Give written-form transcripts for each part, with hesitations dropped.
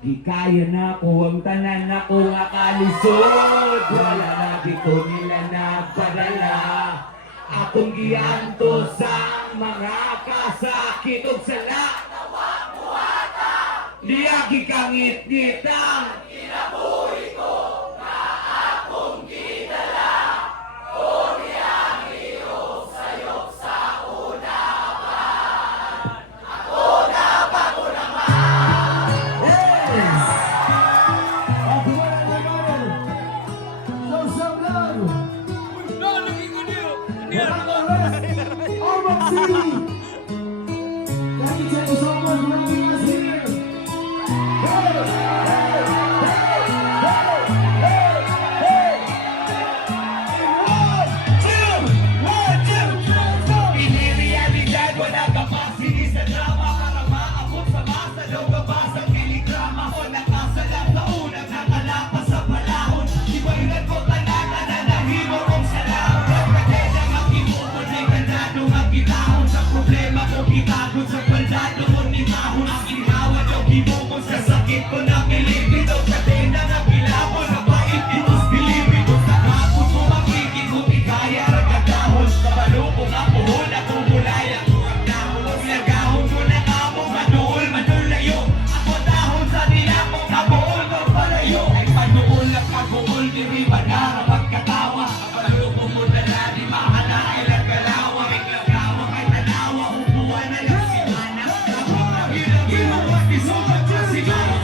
Di kaya na ko ang tanan na ko nga kalisod. Wala na di ko nila nagpadala. Akong gianto sa mga kasakit o sala. Di aki kangit-ngitang kinabuhi ko na akong gidala. O di ang iyong sayop sa unapan. Ako na bago naman. Yes! Ako naman! Show some love! Almost City! Thank you so much for having us here! Hey! Realidad, wala ka pa sa drama. Para maabot sa masa, daw babasa miligrama. O nakasalang sa unang nakalapas sa palahon. Ibahilan ko talaga na nahimo kong salamat. Pagkakeda mag-imupon, may ganado mag-gitahon. Sa problema ko gitagod, sa baldado ko nimahon. Ang ginawa daw gimukon sa sakit ko na pilipin. Daw kadena na pilapon. Sa pait itos bilibid. Sa kapos mo makikit mo ikaya ragadahon. Kabalo ko nga puhon ako mulaya. Nagahon ko na kamo manuol manulayo. Ako dahon sa nila kong kabuol ng palayo. Ay panuol at pag-uol diri banara pagkatawa. Kabalo ko mo na di mahala ay lagalawa. May lagawa kay tanawa. Upuan na lang si Mana. Ako na ginagin mo at isulat sa sigara.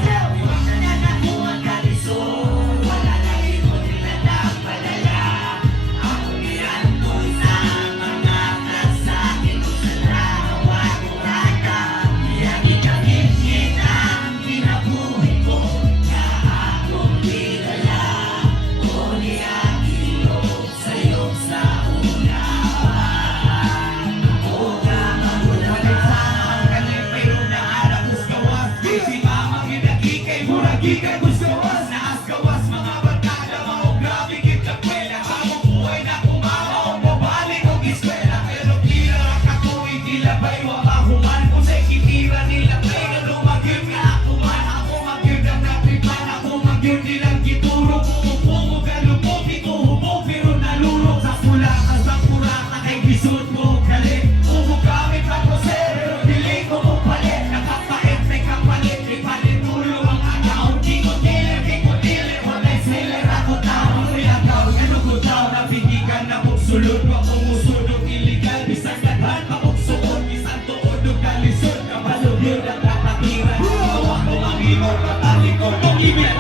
Ikay gusto was naas gawas mga barkada mga grabe kita kwela. Habang buhay na kumawa o mabalik o giskwela. Pero tira ang katuwid nila ba'y wakahuman. Kung sa'y kitira nila ba'y na lumagir ka akuman. Ako magir ang natripan. Ako magir nilang gituro. Kumupo mo galupok. Di ko hubog pero nalurok. Sa pula ka sa pura ka kay bisot mo galit. Umugamit ang proser pero dili ko mo palit. Nakapait may kapalit. Ipalit ulo ang agaw. Sulod ko kung usulog iligal. Bisang gatan mapagsuot. Isang tuod o kalisod. Kapalugod ang kapatiran. Gawa ko ang imo. Patali ko kung ibigay.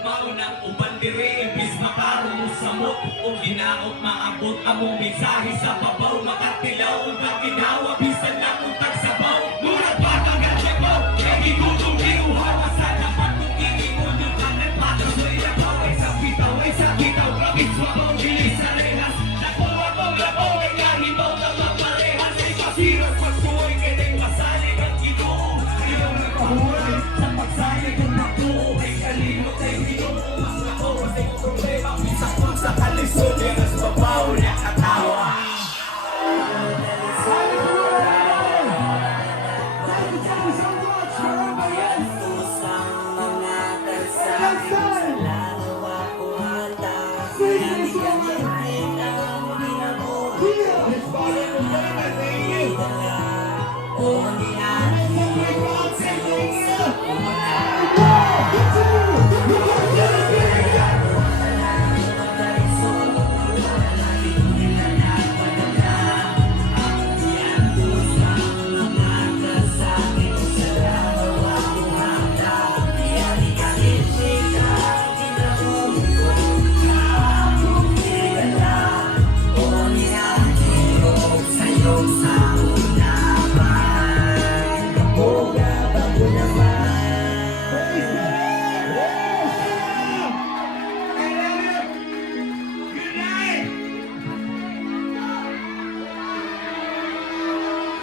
Maunang ubandiri, imbis makarong samot. Kung ginaot maabot among mensahe sa babaw. Makatilaw ang ginawa, bisan lang kung tagsabaw. Murag batang gatlabaw, kaya gigutong ginuhawa. Sa dapat kung inimundo ka nagpataw. So ilabaw ay sa bitaw, ay sa bitaw. Kapit swabaw, bilis sa rehas. Nakuha kong labaw, ay kahibaw na maparehas. Ay pasiras, pagsuway, kaya masalig ang ginoo. Ayaw na pahuway, sa pagsalig ang natuo. Ay kalimot ay ginoo. Sa kalisod, yan ang babaw niya katawa. This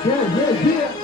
Yeah, yeah, yeah.